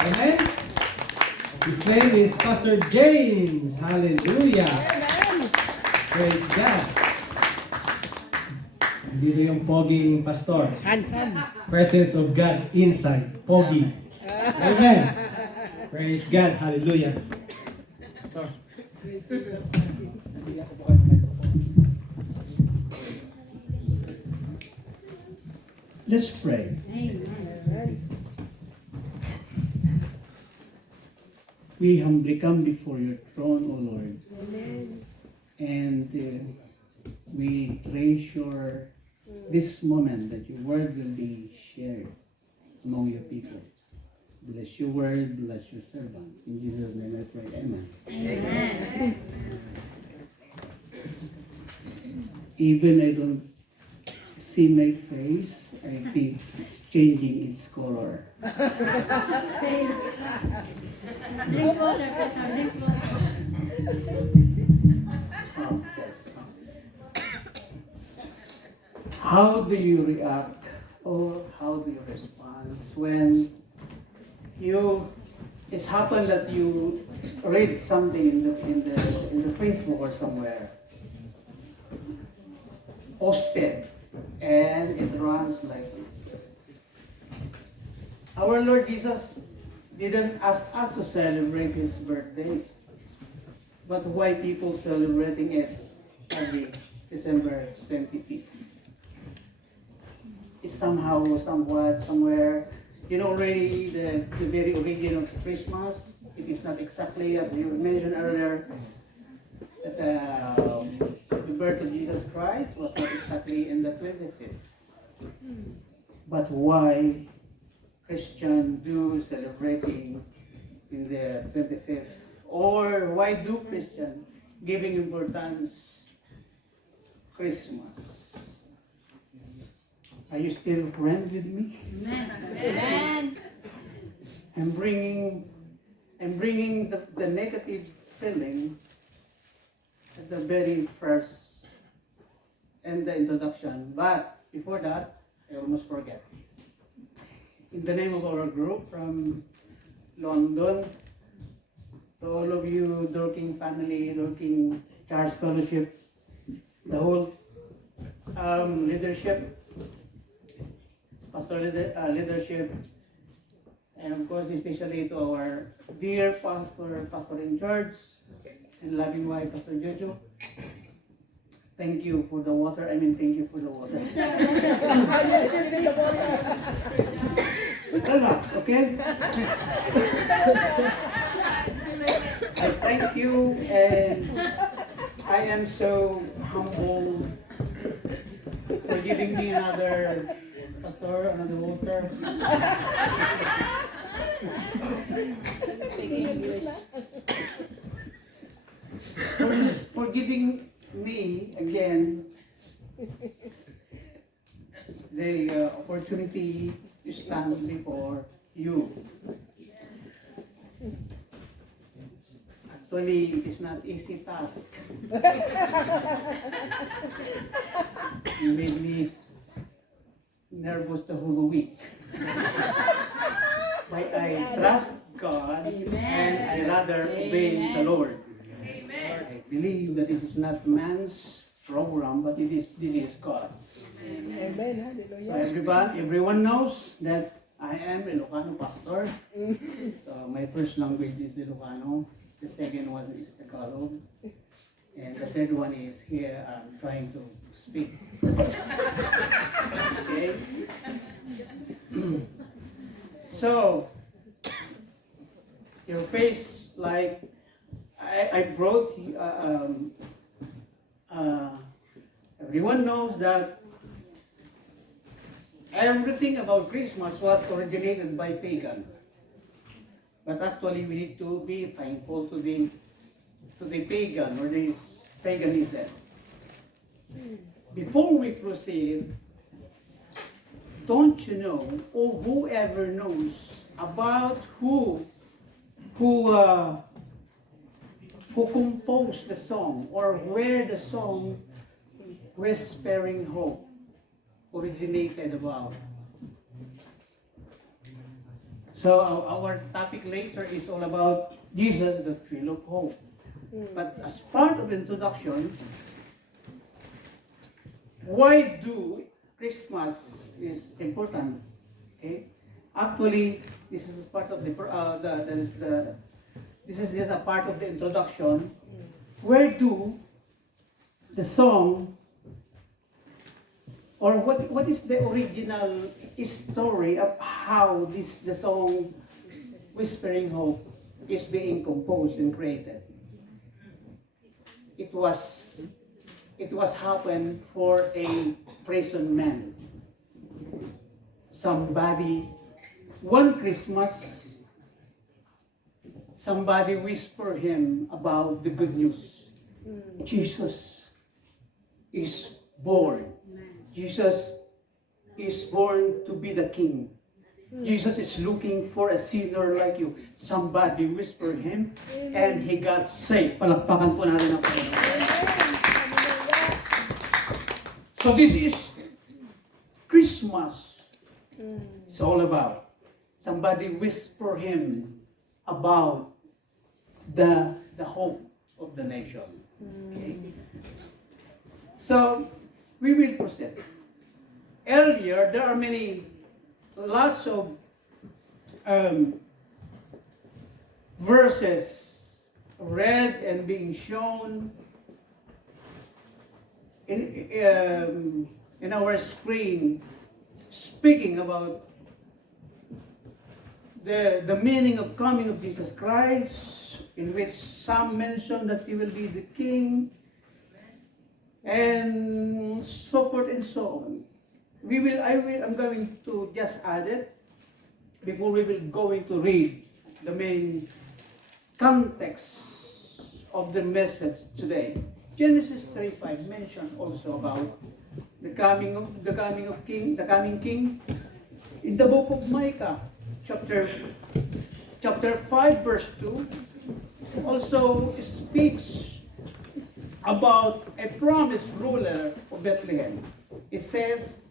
Amen. His name is Pastor James. Hallelujah. Praise God. Dito yung poging pastor. Handsome. Presence of God inside. Pogi. Amen. Praise God. Hallelujah. Pastor. Let's pray. We humbly come before your throne, O Lord. And we treasure this moment that your word will be shared among your people. Bless your word, bless your servant. In Jesus' name I pray. Amen. Amen. Even I don't see my face, I think it's changing its color. Drink water, Pastor. Drink water. Soft, yes, soft. How do you react or how do you respond when it's happened that you read something in the Facebook or somewhere posted and it runs like this? Our Lord Jesus didn't ask us to celebrate his birthday, but why people celebrating it every December 25th? It's somehow, somewhat, somewhere, already the very origin of Christmas. It is not exactly as you mentioned earlier, that the birth of Jesus Christ was not exactly in the 25th. But why Christian do celebrating in the 25th? Or why do Christian giving importance Christmas? Are you still friend with me? Amen. I'm bringing the negative feeling at the very first in the introduction. But before that, I almost forget. In the name of our group from London, to all of you Dorking family, Dorking Church Fellowship, the whole leadership, leadership, and of course especially to our dear pastor in church and loving wife, Pastor Jojo. Thank you for the water. Thank you for the water. Relax, okay? I thank you, and I am so humble for giving me another pastor, another water. For giving me again the opportunity to stand before you. Actually, it is not easy task. You made me nervous the whole week. But I trust God. Amen. And I rather obey the Lord. Amen. I believe that this is not man's program, but this is God's. Amen. So everyone knows that I am a Ilocano pastor. So my first language is Ilocano. The second one is Tagalog. And the third one is here I'm trying to speak. Okay? So, your face, like, I brought, everyone knows that everything about Christmas was originated by pagan. But actually, we need to be thankful to the pagan or this paganism. Before we proceed, don't you know, or whoever knows about who composed the song, or where the song "Whispering Hope" originated about? So our topic later is all about Jesus, the tree of hope. But as part of the introduction, why do Christmas is important? Okay, actually, this is part of this is just a part of the introduction. Where do the song, or what is the original story of how the song Whispering Hope is being composed and created? It was happened for a prison man. One Christmas, somebody whispered him about the good news. Jesus is born. Jesus is born to be the king. Jesus is looking for a sinner like you. Somebody whispered him, and he got saved. Palakpakan po natin ang Panginoon. So this is Christmas. It's all about. Somebody whisper him about the hope of the nation. Okay? So we will proceed. Earlier, there are lots of verses read and being shown in our screen, speaking about the meaning of coming of Jesus Christ, in which some mention that he will be the king, and so forth and so on. I'm going to just add it before we will going to read the main context of the message today. Genesis 3:5 mentioned also about the coming king. In the book of Micah, chapter 5 verse 2 also speaks about a promised ruler of Bethlehem. It says,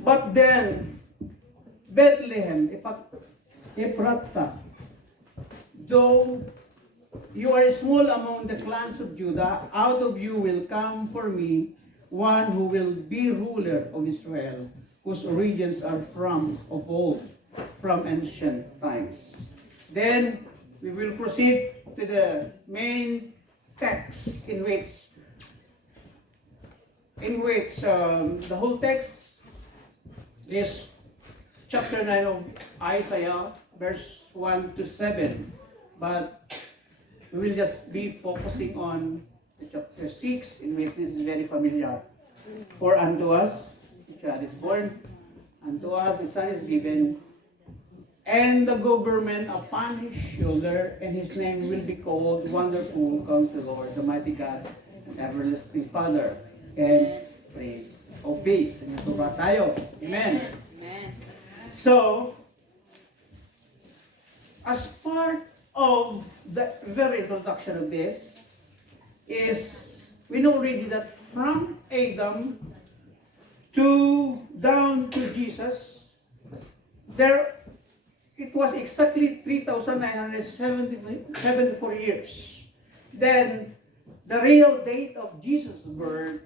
"But then Bethlehem Ephrathah, though you are small among the clans of Judah, out of you will come for me one who will be ruler of Israel, whose origins are from of old, from ancient times." Then we will proceed to the main text in which the whole text is chapter 9 of Isaiah, verse 1 to 7. But we will just be focusing on the chapter 6, in which this is very familiar. "For unto us a child is born, unto us a son is given, and the government upon his shoulder, and his name will be called Wonderful Counselor, the Mighty God, and Everlasting Father, and Prince of Peace." And ito ba tayo? Amen. Amen. So, as part of the very introduction of this, is we know already that from Adam down to Jesus, it was exactly 3,974 years. Then the real date of Jesus' birth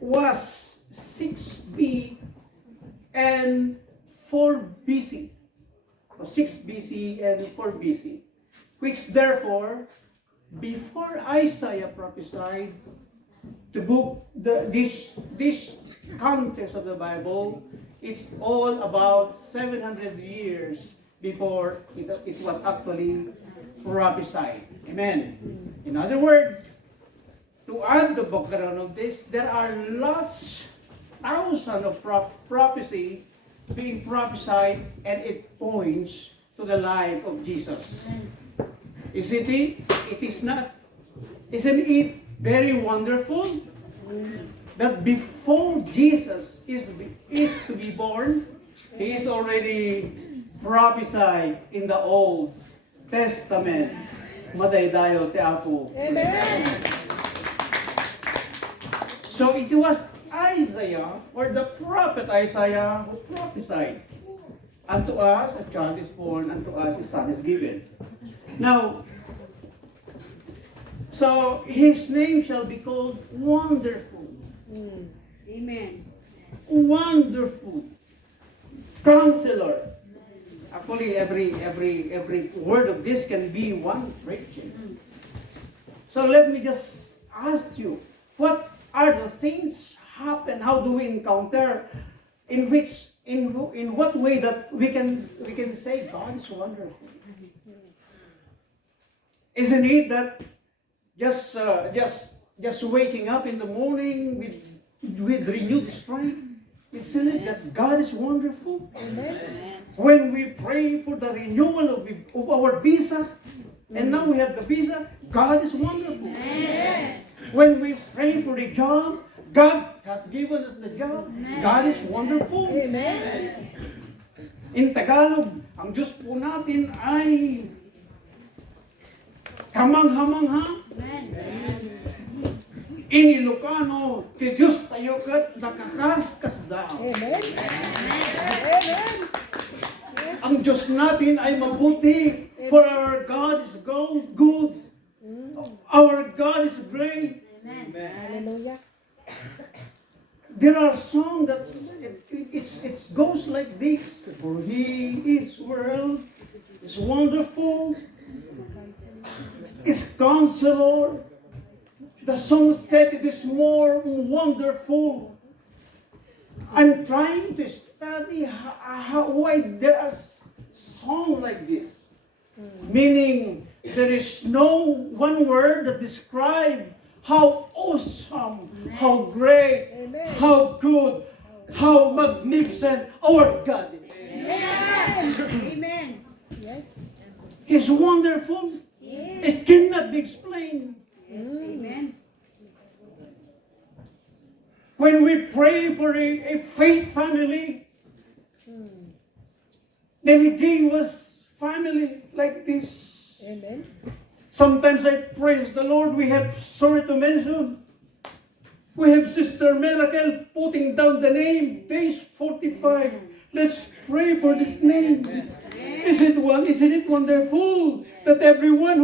was 6 B and 4 BC. Or 6 BC and 4 BC. Which therefore, before Isaiah prophesied this context of the Bible, it's all about 700 years before it was actually prophesied. Amen. In other words, to add the background of this, there are thousands of prophecy being prophesied, and it points to the life of Jesus. Isn't it very wonderful that before Jesus is to be born, he is already prophesied in the Old Testament. Madaydayo te Apo. Amen. So it was Isaiah, or the prophet Isaiah, who prophesied. Unto us a child is born, unto us a son is given. Now, so his name shall be called Wonderful. Amen. Wonderful. Counselor. Actually, every word of this can be one preaching. So let me just ask you, what are the things happen? How do we encounter? In what way that we can say God is wonderful? Isn't it that just waking up in the morning with renewed strength? Isn't it that God is wonderful? Amen. When we pray for the renewal of our visa, and now we have the visa, God is wonderful. Yes. When we pray for the job, God has given us the job. God is wonderful. Amen. In Tagalog, ang Diyos po natin ay kamangha-mangha. Amen. In Ilocano, ti Diyos tayo kat nakakaskas daw. Amen. Amen. Ang Diyos natin ay mabuti. For our God is good. Our God is great. Amen. Hallelujah. There are songs that it goes like this. For He is world, is wonderful, is counselor. The song said it is more wonderful. I'm trying to study why there are songs like this. Meaning, there is no one word that describes how awesome, how great, Amen. how good, how magnificent our God is. Amen. Yes. He's wonderful. Yes. It cannot be explained. Yes. Amen. When we pray for a faith family, then He gave us family like this. Amen. Sometimes I praise the Lord. We have, sorry to mention, we have Sister Miracle putting down the name, days 45. Let's pray for this name. Isn't it wonderful that everyone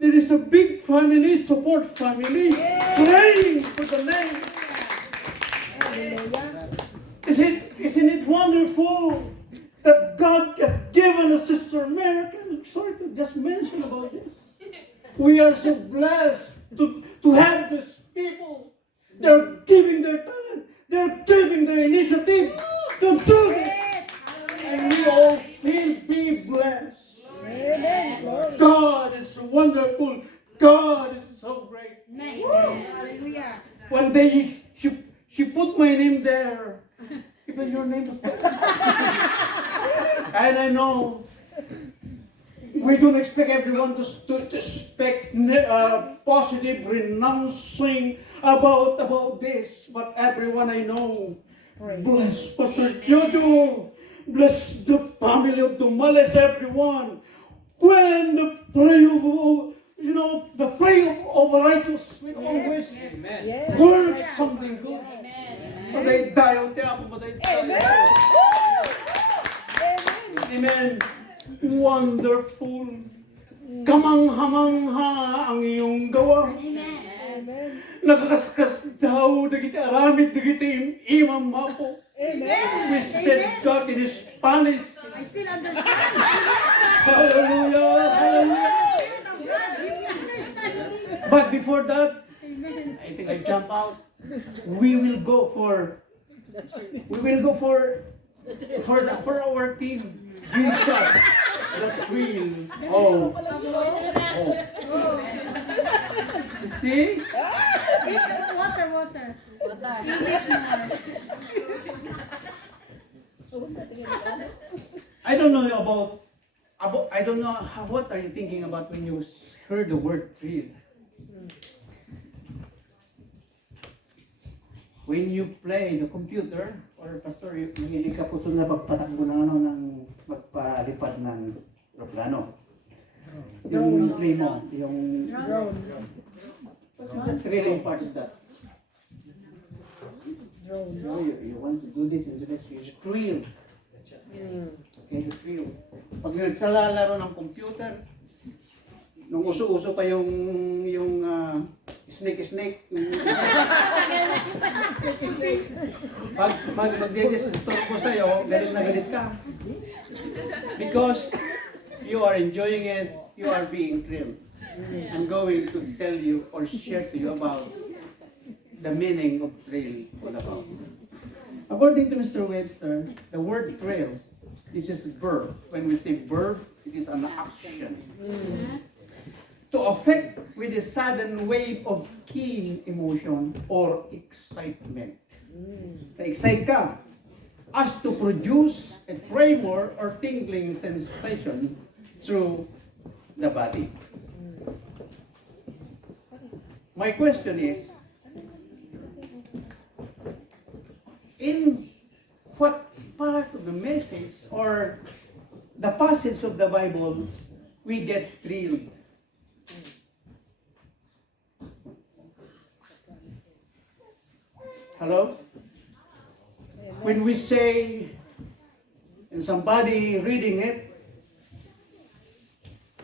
there is a big family, support family, praying for the name. Hallelujah. Isn't it wonderful that God has given us Sister Miracle? Sorry to just mention about this. We are so blessed to have these people. They're giving their talent. They're giving their initiative to do this. And we all will be blessed. Amen. Glory. God is wonderful. God is so great. Amen. Hallelujah. One day she put my name there. Even your name was there. And I know we don't expect everyone to expect positive renouncing about this, but everyone I know, bless Pastor Jojo, bless the family of Dumales, everyone. When the prayer of righteous will always Yes. work something good. Amen. Maday dayo, tiya po maday Amen. dayo. Amen. Amen. Wonderful. Kamangha-mangha ang iyong gawa. Amen. Amen. Nakakaskas daw, dagiti aramid, dagiti imam mapo. Amen. We said God in Spanish. I still understand. Hallelujah. Hallelujah. Spirit of God, give me understanding. But before that, Amen. I think I jump out. We will go for our team. Jesus, the thrill. Oh. You see? Water. English more. I don't know I don't know what are you thinking about when you heard the word thrill. When you play the computer, or pastor, mahilig ka po na pagpatakbo ng magpalipad ng aeroplano. Yung play mo, yung Drone. what's the thrilling part of that? Drone. You want to do this and do this, you thrill. Okay, thrill. Pag nagsalalaro ng computer, nung uso-uso pa yung snake. Pag magdidisturb ko sa'yo, galit na galit ka. Because you are enjoying it, you are being thrilled. I'm going to tell you or share to you about the meaning of thrill all about. According to Mr. Webster, the word thrill is just a verb. When we say verb, it is an action. To affect with a sudden wave of keen emotion or excitement. Na-excite ka as to produce a tremor or tingling sensation through the body. My question is, in what part of the message or the passage of the Bible we get thrilled? Hello? When we say, and somebody reading it,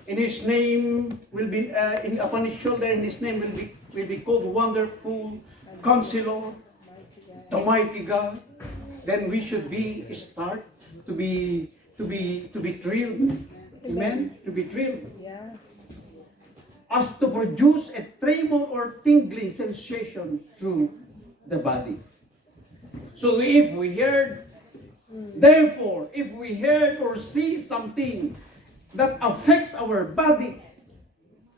in his name will be, upon his shoulder, and his name will be called Wonderful Counselor, the Mighty God, then we should start to be thrilled. Amen? To be thrilled. Yeah. As to produce a tremor or tingling sensation through the body. So if we heard, therefore, if we heard or see something that affects our body,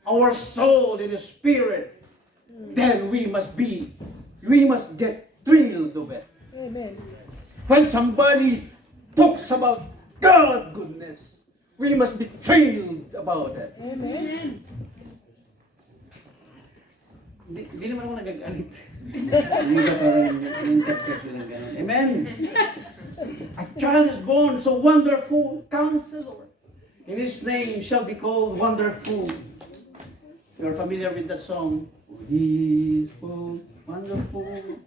our soul and spirit, then we must get thrilled of it. Amen. When somebody talks about God goodness, we must be thrilled about it. Amen. Hindi naman ako nagagalit. Hindi ka parang interpret lang gano'n. Amen? A child is born, so wonderful counselor. In his name shall be called Wonderful. You're familiar with the song? He is both wonderful.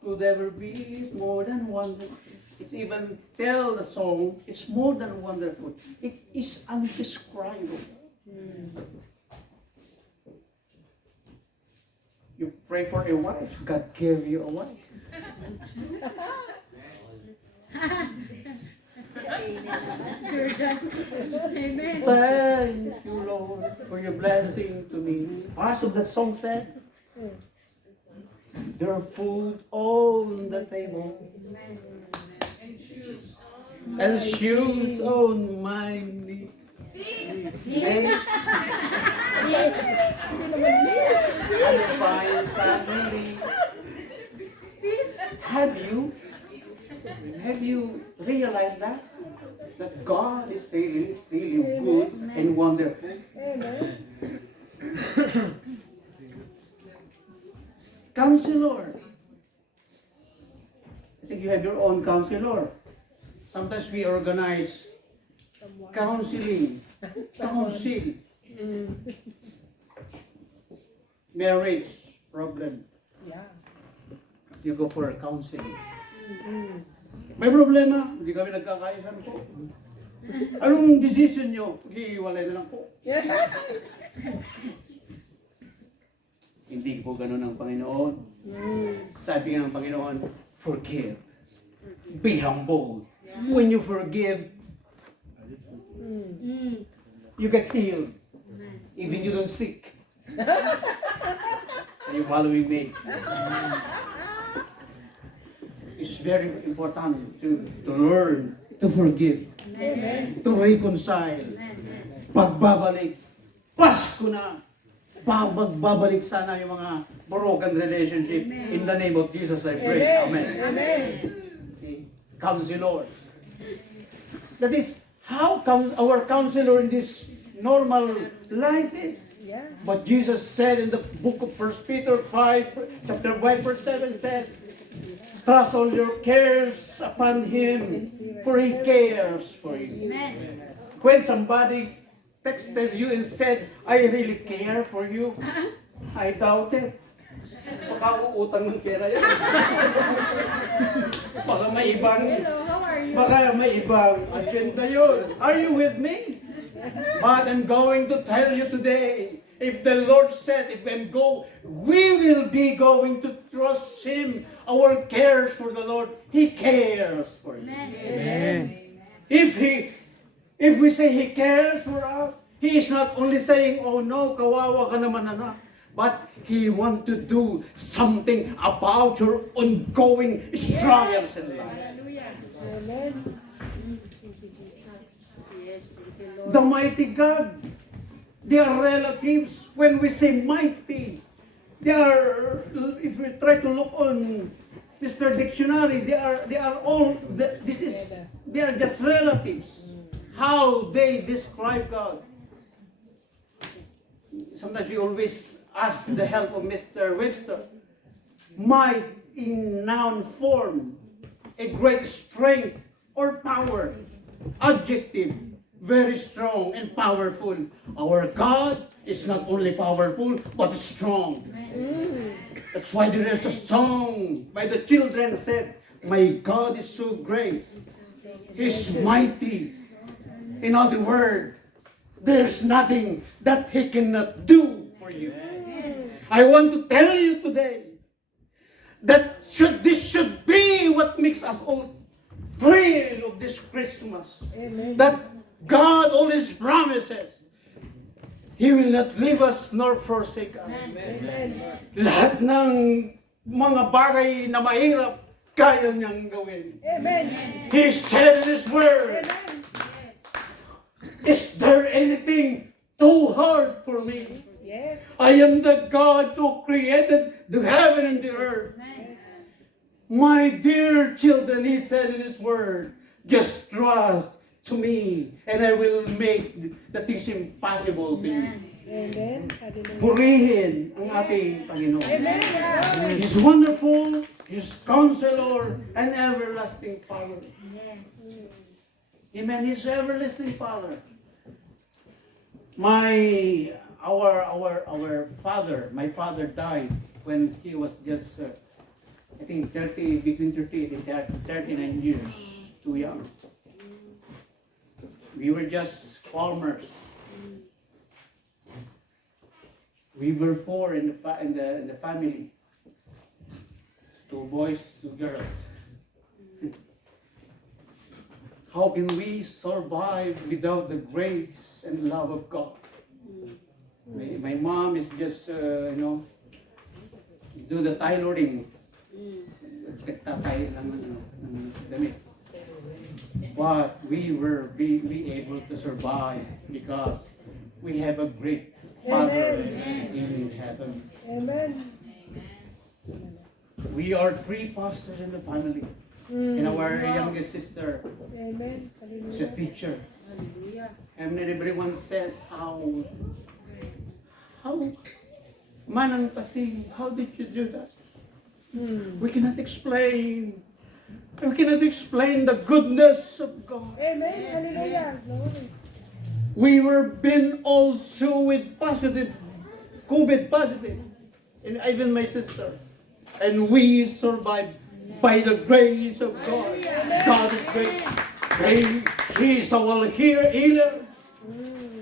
Could ever be is more than wonderful. It's even tell the song, it's more than wonderful. It is undescribable. You pray for a wife, God gave you a wife. Amen. Thank you, Lord, for your blessing to me. As of the song said, there are food on the table and shoes on my knee. And a fine family. Have you realized that God is really good and wonderful? Amen. Counselor. I think you have your own counselor. Sometimes we organize counseling, counsel, marriage problem. Yeah. You go for a counseling. May problema, hindi kami nagkakaisa po. Anong decision nyo? Hihiwalay na lang po. Hindi po ganun ang Panginoon. Sabi nga ng Panginoon, forgive. Be humble. When you forgive, you get healed. Even you don't sick. Are you following me? It's very important to learn to forgive, to reconcile. Pagbabalik, Pasko na, magbabalik sana yung mga broken relationship. In the name of Jesus I pray. Amen. Amen. See, counselors. That is how our counselor in this normal life is. Yeah. But Jesus said in the book of 1 Peter 5, chapter 5, verse 7 said, trust all your cares upon Him, for He cares for you. Amen. When somebody texted you and said, I really care for you, I doubt it. Baka uutang ng pera yun. Baka may ibang Hello, how are Baka may ibang agenda yun. Are you with me? But I'm going to tell you today, if the Lord said, if we go, we will be going to trust Him. Our cares for the Lord, He cares for you. Amen. If we say He cares for us, He is not only saying, oh no, kawawa ka naman anak, but He want to do something about your ongoing struggles in life. Hallelujah. Amen. Yes, thank you, Lord. The mighty God, they are relatives. When we say mighty, they are, if we try to look on Mr. Dictionary, they are all, they are just relatives. How they describe God. Sometimes we always ask the help of Mr. Webster. Might in noun form, a great strength or power. Adjective, very strong and powerful. Our God is not only powerful, but strong. That's why there is a song by the children said, my God is so great. He's mighty. In other words, there's nothing that He cannot do for you. I want to tell you today that this should be what makes us all thrill of this Christmas. Amen. That God always promises He will not leave us nor forsake us. Amen. Lahat ng mga bagay na mahirap, kaya niyang gawin. Amen. He said in His Word, Amen. is there anything too hard for me? Yes. I am the God who created the heaven and the earth. My dear children, He said in His Word, just trust to me and I will make the things impossible to you. Amen. Hallelujah. Purihin ang ating Panginoon. Amen. He's wonderful, He's Counselor, and everlasting Father. Amen. He's everlasting Father. Our father, my father died when he was just, I think, between 38 and 39 years, too young. We were just farmers. We were four in the family. 2 boys, 2 girls. How can we survive without the grace and love of God? My mom is just, do the tailoring. Nagtatay ng damit. But we were be able to survive because we have a great Father in heaven. Amen. We are 3 pastors in the family. And our youngest sister Amen. is a Hallelujah. teacher. Hallelujah. And everyone says how manang pasing, how did you do that? We cannot explain. We cannot explain the goodness of God. Amen. Hallelujah. Glory. We were been also with COVID positive, and even my sister. And we survived by the grace of God. God is great. He is our healer.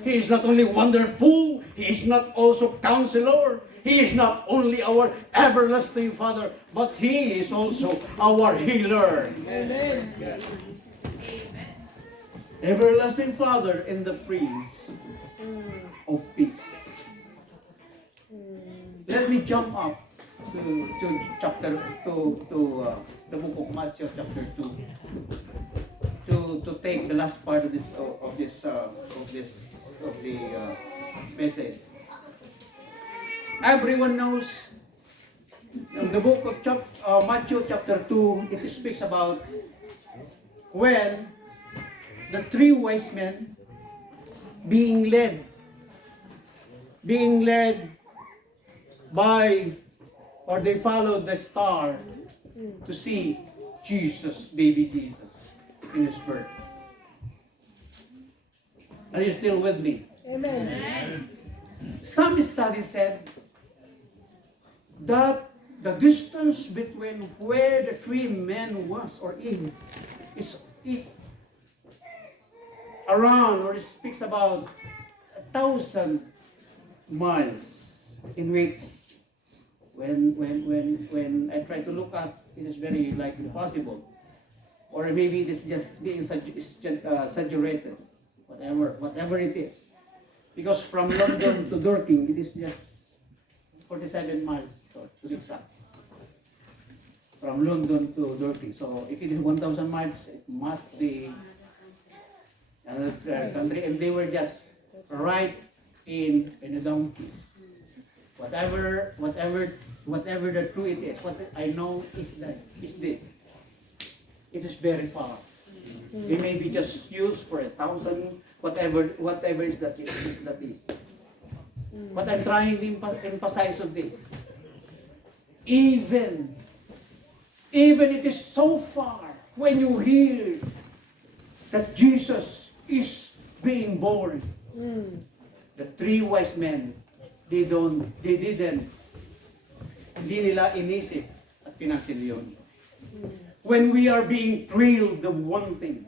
He is not only wonderful, He is not also Counselor. He is not only our everlasting Father, but He is also our healer. Amen. Everlasting Father and the Prince of Peace. Let me jump up to chapter to the book of Matthew, chapter 2, to take the last part of the message. Everyone knows in the book of Matthew chapter 2, it speaks about when the 3 wise men being led by, or they followed the star to see Jesus, baby Jesus, in His birth. Are you still with me? Amen. Some studies said that the distance between where the 3 men was or in is around, or speaks about 1,000 miles, in which when I try to look at, it is very like impossible, or maybe it is just being exaggerated, whatever it is, because from London to Dorking, it is just 47 miles short, to be exact. From London to Dorking. So if it is 1,000 miles, it must be another country, and they were just right in a donkey. Whatever the true it is, what I know is that is this. It is very far. It may be just used for 1,000, whatever is that is. But I'm trying to emphasize on this. Even it is so far, when you hear that Jesus is being born, the three wise men, hindi nila inisip at pinansin yun. When we are being thrilled of one thing,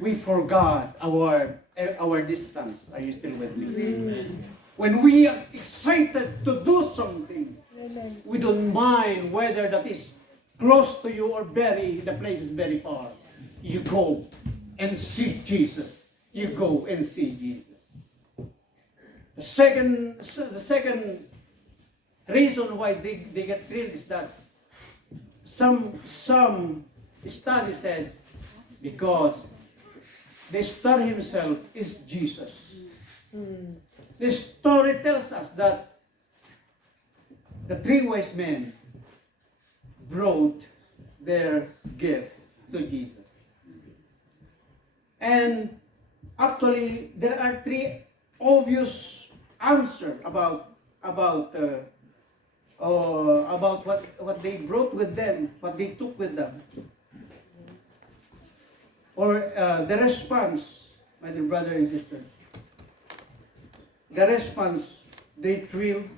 we forgot our distance. Are you still with me? Amen. When we are excited to do something, Amen. we don't mind whether that is close to you or the place is very far. You go and see Jesus. You go and see Jesus. The second reason why they get thrilled is that some study said because the star himself is Jesus. The story tells us that the three wise men brought their gift to Jesus. And actually, there are three obvious answers about what they brought with them, what they took with them, or the response, my dear brother and sister. The response, they thrilled.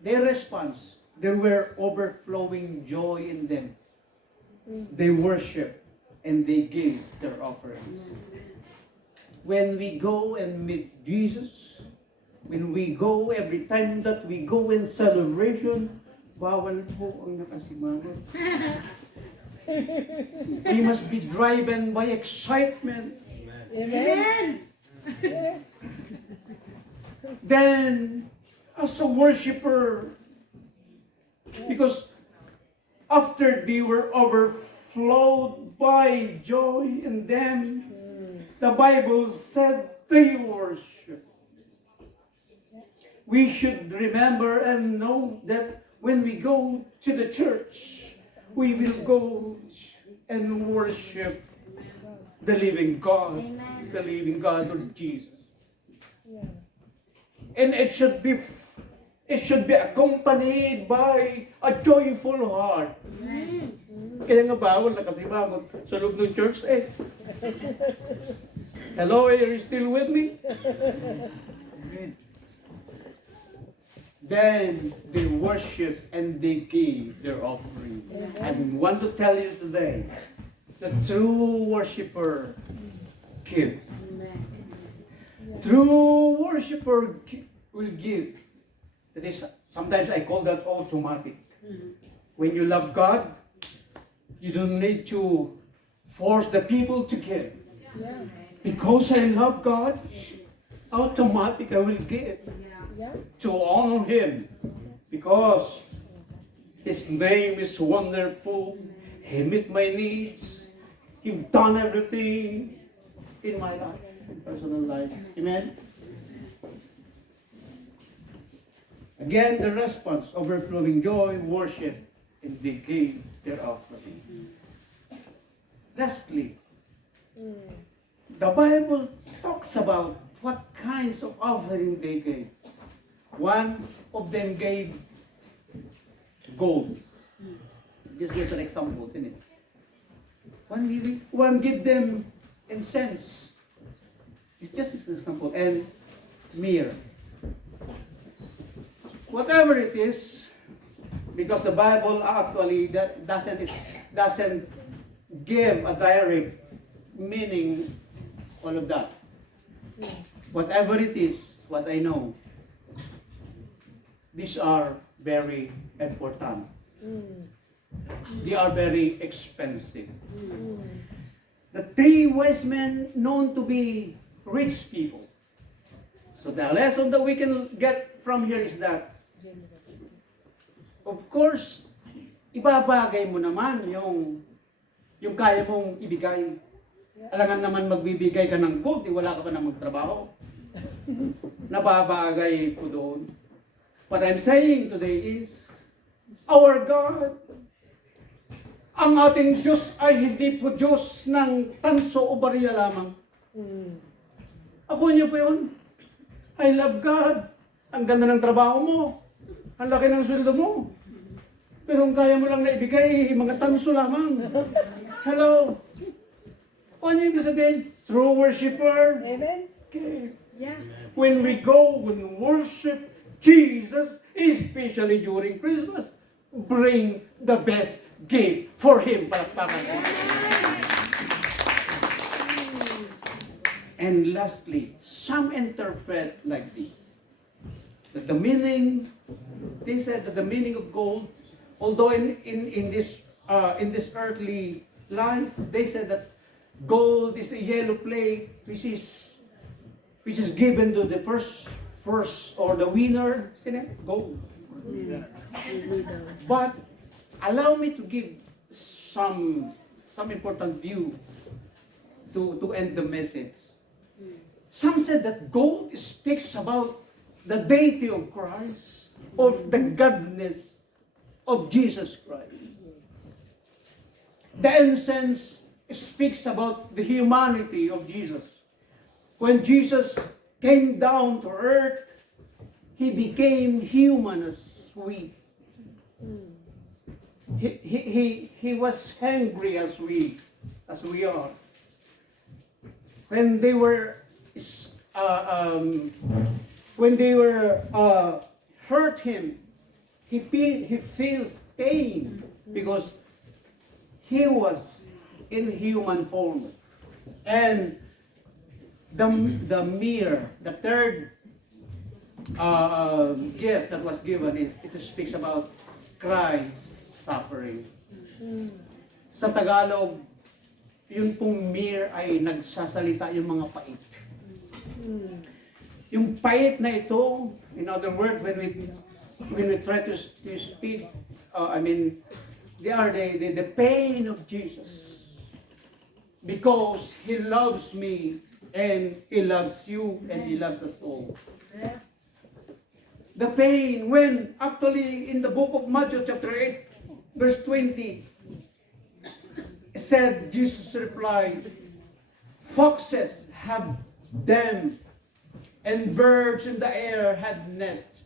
Their response, there were overflowing joy in them. They worship and they gave their offerings. When we go and meet Jesus, when we go, every time that we go in celebration, bawal po ang nakasimangot. We must be driven by excitement. Amen. Yes. Then, as a worshiper, because after they were overflowed by joy in them, the Bible said they worship. We should remember and know that when we go to the church, we will go and worship the living God, the living God of Jesus. Yeah. And it should be accompanied by a joyful heart. Kaya nga bawal na kasi bangon sa loob ng church eh. Hello, are you still with me? Then they worship and they give their offering. I want to tell you today, the true worshiper give. True worshiper will give. That is, sometimes I call that automatic. When you love God, you don't need to force the people to give. Yeah. Because I love God, automatic I will give Yeah. to honor Him. Because His name is wonderful. He met my needs. He's done everything in my life, in personal life. Amen? Again, the response, overflowing joy, worship, and they gave their offering. Lastly, the Bible talks about what kinds of offering they gave. One of them gave gold. Just give an example, isn't it? One give them incense. It's just an example. And Mere. Whatever it is, because the Bible actually doesn't give a direct meaning all of that. Whatever it is, what I know, these are very important. They are very expensive. The three wise men known to be rich people. So the lesson that we can get from here is that, of course, ibabagay mo naman yung kaya mong ibigay. Alangan naman magbibigay ka ng gold, wala ka pa na magtrabaho. Nababagay po doon. What I'm saying today is, our God, ang ating Diyos ay hindi po Diyos ng tanso o bariya lamang. Ako niyo po yun. I love God. Ang ganda ng trabaho mo. Ang laki ng sweldo mo. Pero ang kaya mo lang na ibigay, mga tanso lamang. Hello. Ano yung sabihin? True worshiper. Amen? Okay. Yeah. When we go, when we worship Jesus, especially during Christmas, bring the best gift for Him. Palakpakan. And lastly, some interpret like this. That the meaning, they said that the meaning of gold, although in this earthly life, they said that gold is a yellow plate which is given to the first or the winner. Sino? Gold. But allow me to give some important view to end the message. Some said that gold speaks about the deity of Christ, of the godness of Jesus Christ. The incense speaks about the humanity of Jesus. When Jesus came down to earth, He became human as we. He was hungry as we are. When they were hurt Him, he feels pain because He was in human form. And the third gift that was given is it speaks about Christ's suffering. Sa Tagalog, yun pong mere ay nagsasalita yung mga pait. Yung pait na ito, in other words, when we try to speak, they are the pain of Jesus. Because He loves me, and He loves you, and He loves us all. The pain, when actually in the book of Matthew chapter 8, verse 20, said, Jesus replied, foxes have them, and birds in the air have nests,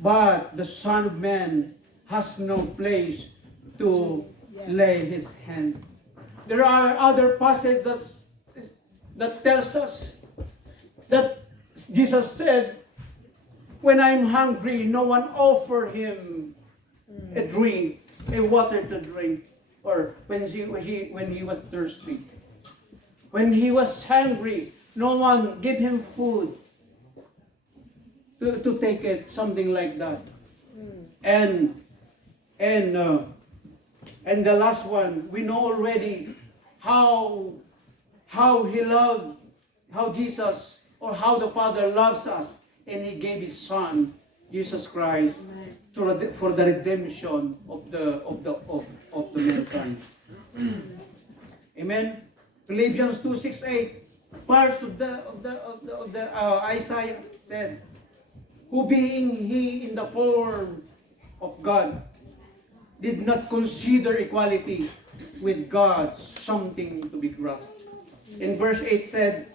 but the Son of Man has no place to lay His hand. There are other passages that tells us that Jesus said, when I'm hungry, no one offer Him a drink, a water to drink, or when he was thirsty. When He was hungry, no one gave Him food to take it, something like that. And the last one, we know already how Jesus, or how the Father loves us, and He gave His Son, Jesus Christ, for the redemption of the mankind. Amen. Philippians 2:6-8, parts of the Isaiah said, who being He in the form of God, did not consider equality with God something to be grasped. In verse 8 said,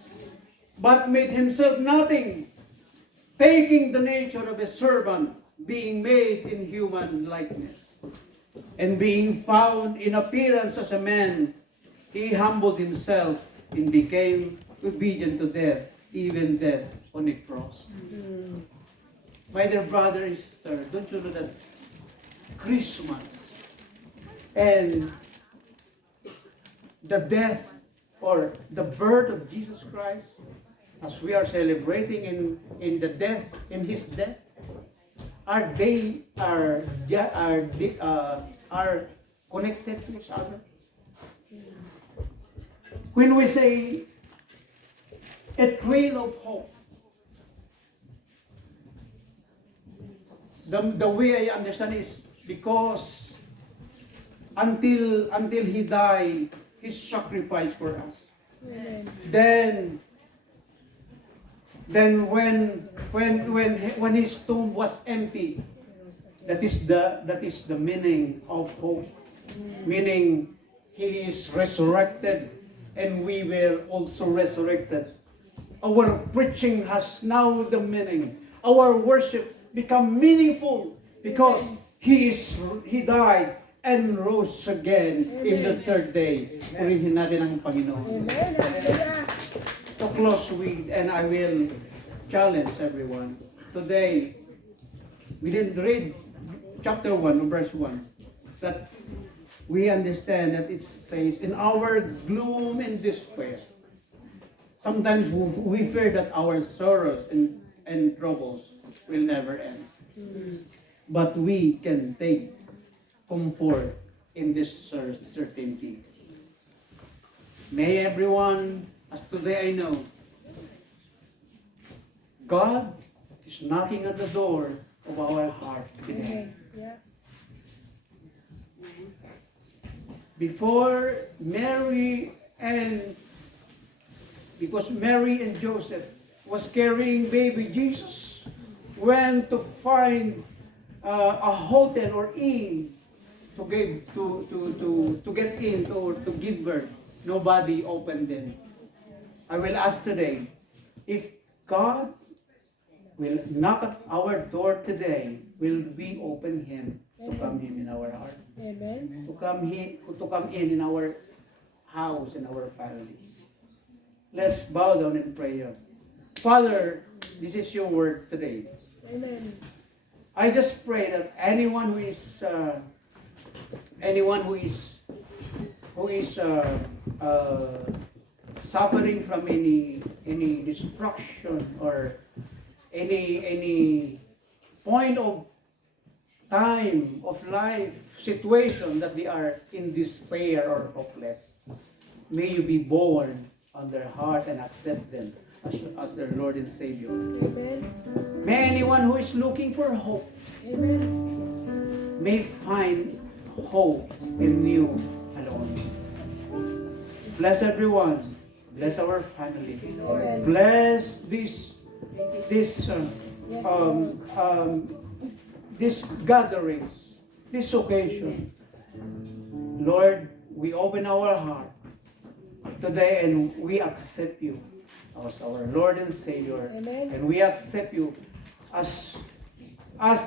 but made Himself nothing, taking the nature of a servant, being made in human likeness. And being found in appearance as a man, He humbled Himself and became obedient to death, even death on the cross. My dear brother and sister, don't you know that Christmas and the death or the birth of Jesus Christ, as we are celebrating in the death, in His death, are connected to each other? When we say a trail of hope, the way I understand is because until He died, His sacrifice for us. Amen. Then when His tomb was empty, that is the meaning of hope. Meaning He is resurrected and we were also resurrected. Our preaching has now the meaning. Our worship become meaningful because He died and rose again in the third day. Purihin natin ang Panginoon. Amen. Hallelujah. To close with, and I will challenge everyone. Today, we didn't read chapter 1 or verse 1. That we understand that it says, in our gloom and despair, sometimes we fear that our sorrows and troubles will never end. But we can take comfort in this certainty. May everyone, as today I know, God is knocking at the door of our heart today. Amen. Yeah. Because Mary and Joseph was carrying baby Jesus, went to find a hotel or inn to get in or to give birth. Nobody opened them. I will ask today, if God will knock at our door today, will we open Him to come Him in our heart? Amen. To come in our house and our families. Let's bow down in prayer. Father, this is your word today. Amen. I just pray that anyone who is suffering from any destruction or any point of time of life situation that they are in despair or hopeless, may you be born on their heart and accept them as their Lord and Savior. Amen. May anyone who is looking for hope Amen. may find hope in you alone. Bless everyone. Bless our family. Amen. Bless these gatherings, this occasion. Lord, we open our heart today and we accept you as our Lord and Savior. Amen. And we accept you as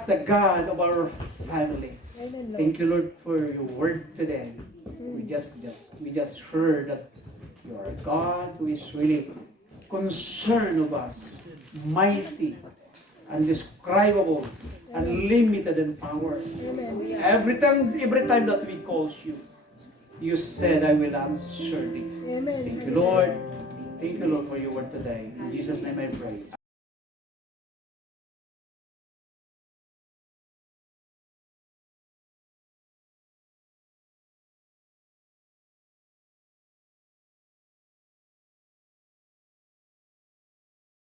the God of our family. Amen, Lord. Thank you, Lord, for your word today. We just heard that you are a God who is really concerned of us, mighty, undescribable, unlimited in power. Amen. Every time that we call you, you said, I will answer thee. Amen. Thank you, Lord. Thank you, Lord, for your word today. In Jesus' name I pray.